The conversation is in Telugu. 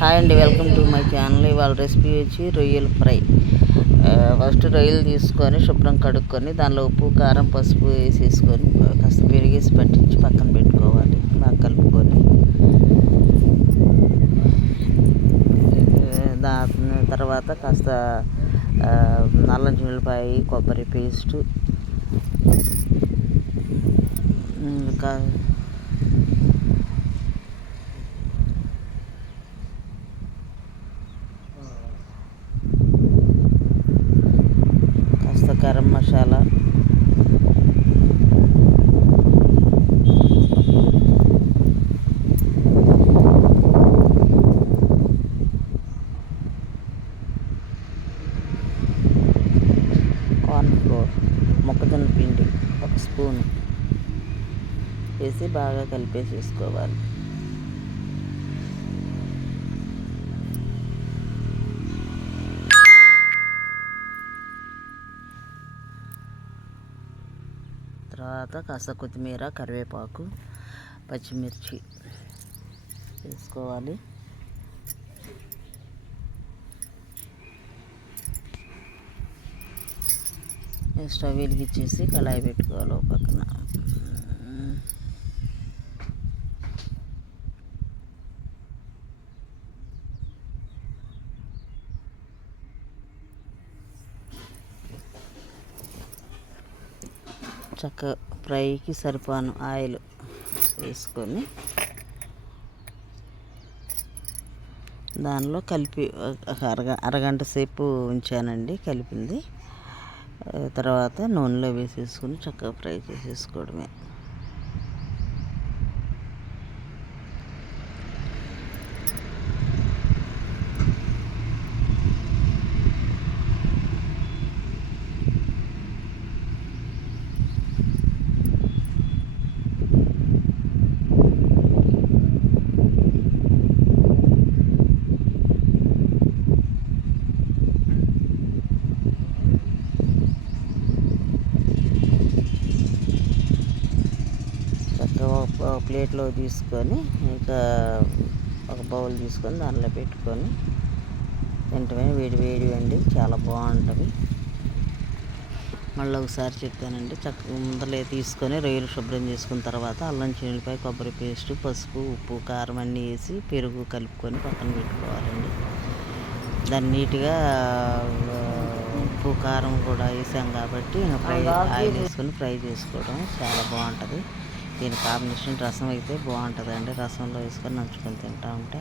హాయ్ అండి, వెల్కమ్ టు మై ఛానల్. ఇవాళ రెసిపీ వచ్చి రొయ్యల ఫ్రై. ఫస్ట్ రొయ్యలు తీసుకొని శుభ్రం కడుక్కొని దానిలో ఉప్పు కారం పసుపు వేసేసుకొని కాస్త పెరిగేసి పట్టించి పక్కన పెట్టుకోవాలి. బాగా కలుపుకొని దాని తర్వాత కాస్త నల్ల ఉల్లిపాయ కొబ్బరి పేస్టు ఇంకా గరం మసాలా, కార్న్ ఫ్లోర్, మొక్కజొన్న పిండి 1 స్పూను వేసి బాగా కలిపేసేసుకోవాలి. తర్వాత కాస్త కొత్తిమీర, కరివేపాకు, పచ్చిమిర్చి వేసుకోవాలి. స్టవ్ వెలిగించేసి కళాయి పెట్టుకోవాలి. ఒక పక్కన చక్క ఫ్రైకి సరిపోను ఆయిల్ వేసుకొని దానిలో కలిపి అరగంట సేపు ఉంచానండి కలిపింది. తర్వాత నూనెలో వేసేసుకొని చక్కగా ఫ్రై చేసేసుకోవడమే. ఒక ప్లేట్లో తీసుకొని ఇంకా ఒక బౌల్ తీసుకొని దానిలో పెట్టుకొని తింటమే. వేడి అండి, చాలా బాగుంటుంది. మళ్ళీ ఒకసారి చెప్తానండి. ముందలే తీసుకొని రొయ్యలు శుభ్రం చేసుకున్న తర్వాత అల్లం చిన్నులపాయ కొబ్బరి పేస్టు పసుపు ఉప్పు కారం అన్నీ వేసి పెరుగు కలుపుకొని పక్కన పెట్టుకోవాలండి. దాన్ని నీట్గా ఉప్పు కారం కూడా వేసాం కాబట్టి ఆయిల్ వేసుకొని ఫ్రై చేసుకోవడం చాలా బాగుంటుంది. దీని కాంబినేషన్ రసం అయితే బాగుంటుందండి. రసంలో వేసుకొని నంచుకొని తింటూ ఉంటే